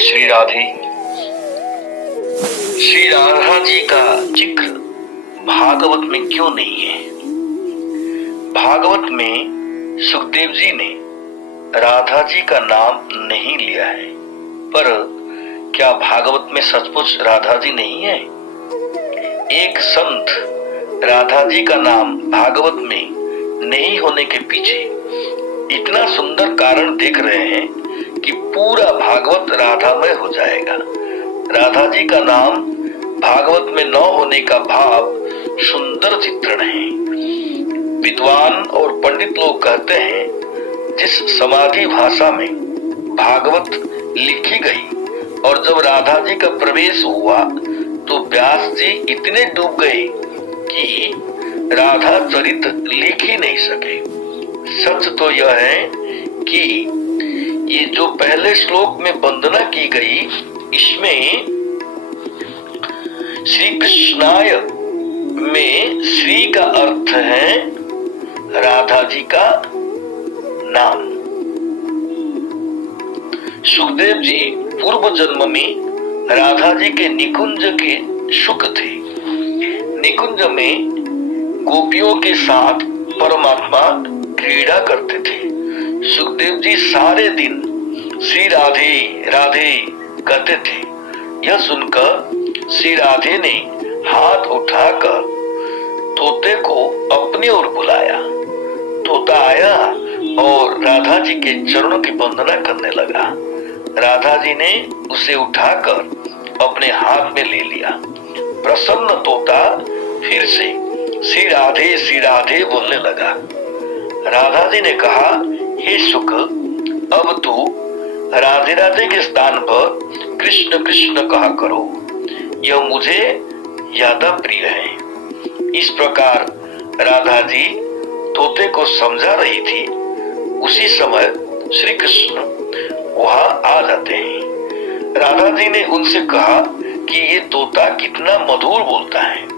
श्री राधे। श्री राधा जी का जिक्र भागवत में क्यों नहीं है? भागवत में सुखदेव जी ने राधा जी का नाम नहीं लिया है, पर क्या भागवत में सचमुच राधा जी नहीं है? एक संत राधा जी का नाम भागवत में नहीं होने के पीछे इतना सुंदर कारण देख रहे हैं कि पूरा भागवत राधामय हो जाएगा। राधा जी का नाम भागवत में न होने का भाव सुंदर चित्रण है। विद्वान और पंडित लोग कहते हैं, जिस समाधि भाषा में भागवत लिखी गई और जब राधा जी का प्रवेश हुआ तो व्यास जी इतने डूब गए कि राधा चरित लिख ही नहीं सके। सच तो यह है कि ये जो पहले श्लोक में वंदना की गई, इसमें श्री कृष्णाय में श्री का अर्थ है राधा जी का नाम। सुखदेव जी पूर्व जन्म में राधा जी के निकुंज के सुख थे। निकुंज में गोपियों के साथ परमात्मा क्रीड़ा करते थे। सुखदेव जी सारे दिन श्री राधे राधे कहते थे। यह सुनकर श्री राधे ने हाथ उठाकर तोते को अपनी ओर बुलाया। तोता आया और राधा जी के चरणों की वंदना करने लगा। राधा जी ने उसे उठाकर अपने हाथ में ले लिया। प्रसन्न तोता फिर से श्री राधे बोलने लगा। राधा जी ने कहा, हे सुख, अब तू राधे राधे के स्थान पर कृष्ण कृष्ण कहा करो, यह मुझे ज्यादा प्रिय है। इस प्रकार राधा जी तोते को समझा रही थी। उसी समय श्री कृष्ण वहां आ जाते हैं। राधा जी ने उनसे कहा कि ये तोता कितना मधुर बोलता है।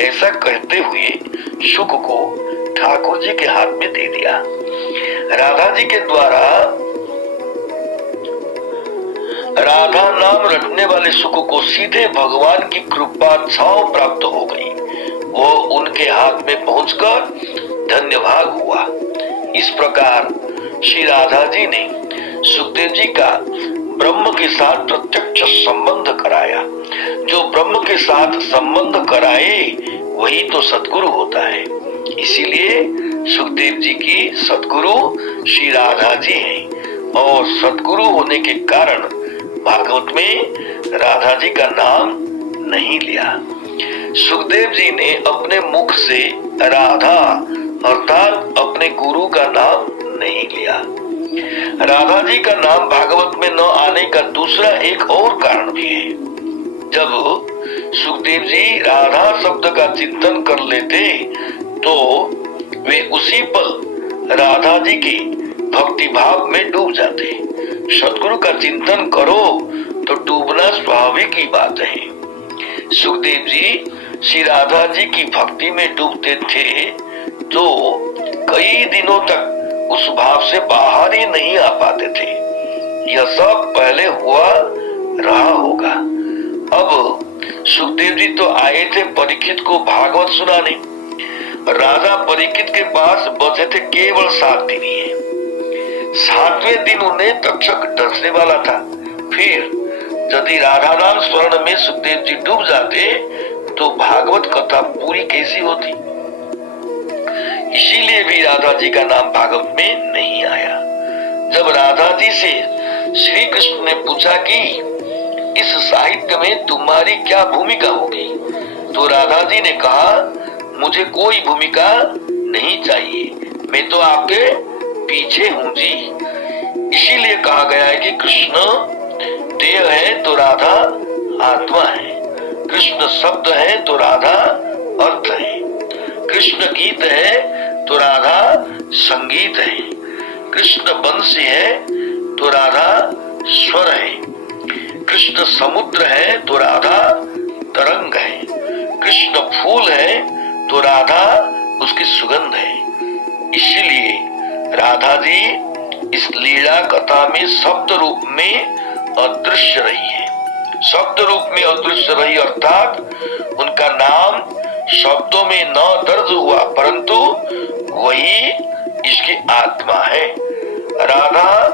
ऐसा कहते हुए सुख को ठाकुर जी के हाथ में दे दिया। राधा जी के द्वारा राधा नाम रटने वाले सुख को सीधे भगवान की कृपा छांव प्राप्त हो गई। वो उनके हाथ में पहुंचकर धन्यभाग हुआ। इस प्रकार श्री राधा जी ने सुखदेव जी का ब्रह्म के साथ प्रत्यक्ष संबंध कराया। जो ब्रह्म के साथ संबंध कराए वही तो सद्गुरु होता है। इसीलिए सुखदेव जी की सद्गुरु श्री राधा जी हैं और सद्गुरु होने के कारण भागवत में राधा जी का नाम नहीं लिया। सुखदेव जी ने अपने मुख से राधा अर्थात अपने गुरु का नाम नहीं लिया। राधा जी का नाम भागवत में न आने का दूसरा एक और कारण भी है। जब सुखदेव जी राधा शब्द का चिंतन कर लेते तो वे उसी पल राधा जी के भक्ति भाव में डूब जाते। सद्गुरु का चिंतन करो तो डूबना स्वाभाविक ही बात है। सुखदेव जी श्री राधा जी की भक्ति में डूबते थे तो कई दिनों तक उस भाव से बाहर ही नहीं आ पाते थे। यह सब पहले हुआ रहा होगा। अब सुखदेव जी तो आए थे परीक्षित को भागवत सुनाने। राजा परीक्षित के पास बचे थे केवल 7 दिन ही। 7वें दिन उन्हें तक्षक डसने वाला था। फिर यदि राधा नाम स्वर्ण में सुखदेव जी डूब जाते तो भागवत कथा पूरी कैसी होती। इसीलिए भी राधा जी का नाम भागवत में नहीं आया। जब राधा जी से श्री कृष्ण ने पूछा कि इस साहित्य में तुम्हारी क्या भूमिका होगी, तो राधा जी ने कहा, मुझे कोई भूमिका नहीं चाहिए, मैं तो आपके पीछे हूं जी। इसीलिए कहा गया है कि कृष्ण देह है तो राधा आत्मा है, कृष्ण शब्द है तो राधा अर्थ है, कृष्ण गीत है तो राधा संगीत है, कृष्ण वंशी है तो राधा स्वर है, कृष्ण समुद्र है तो राधा तरंग है, कृष्ण फूल है तो राधा उसकी सुगंध है। इसलिए राधा जी इस लीला कथा में शब्द रूप में अदृश्य रही है, शब्द रूप में अदृश्य रही, अर्थात उनका नाम शब्दों में न दर्ज हुआ, परंतु वही इसकी आत्मा है। राधा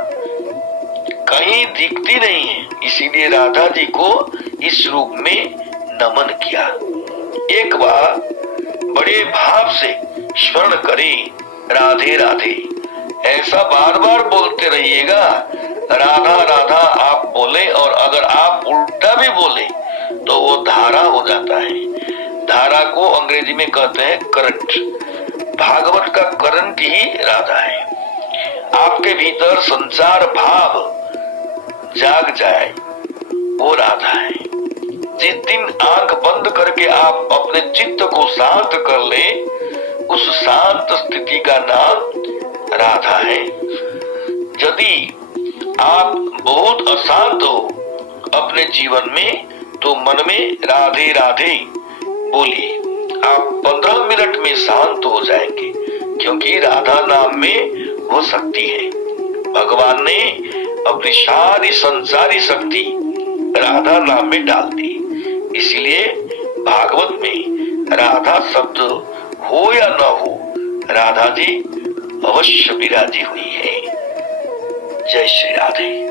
कहीं दिखती नहीं है, इसीलिए राधा जी को इस रूप में नमन किया। एक बार बड़े भाव से स्मरण करें, राधे राधे, ऐसा बार बार बोलते रहिएगा। राधा राधा आप बोले, और अगर आप उल्टा भी बोले तो वो धारा हो जाता है। धारा को अंग्रेजी में कहते हैं करंट। भागवत का करंट ही राधा है। आपके भीतर संसार भाव जाग जाए, वो राधा है। जिस दिन आंख बंद करके आप अपने चित्त को शांत कर ले, उस शांत स्थिति का नाम राधा है। यदि आप बहुत अशांत हो अपने जीवन में, तो मन में राधे राधे बोलिए, आप 15 मिनट में शांत हो जाएंगे, क्योंकि राधा नाम में वो शक्ति है। भगवान ने अपनी सारी संसारी शक्ति राधा नाम में डाल दी, इसलिए भागवत में राधा शब्द हो या न हो, राधा जी अवश्य विराजी हुई है। जय श्री राधे।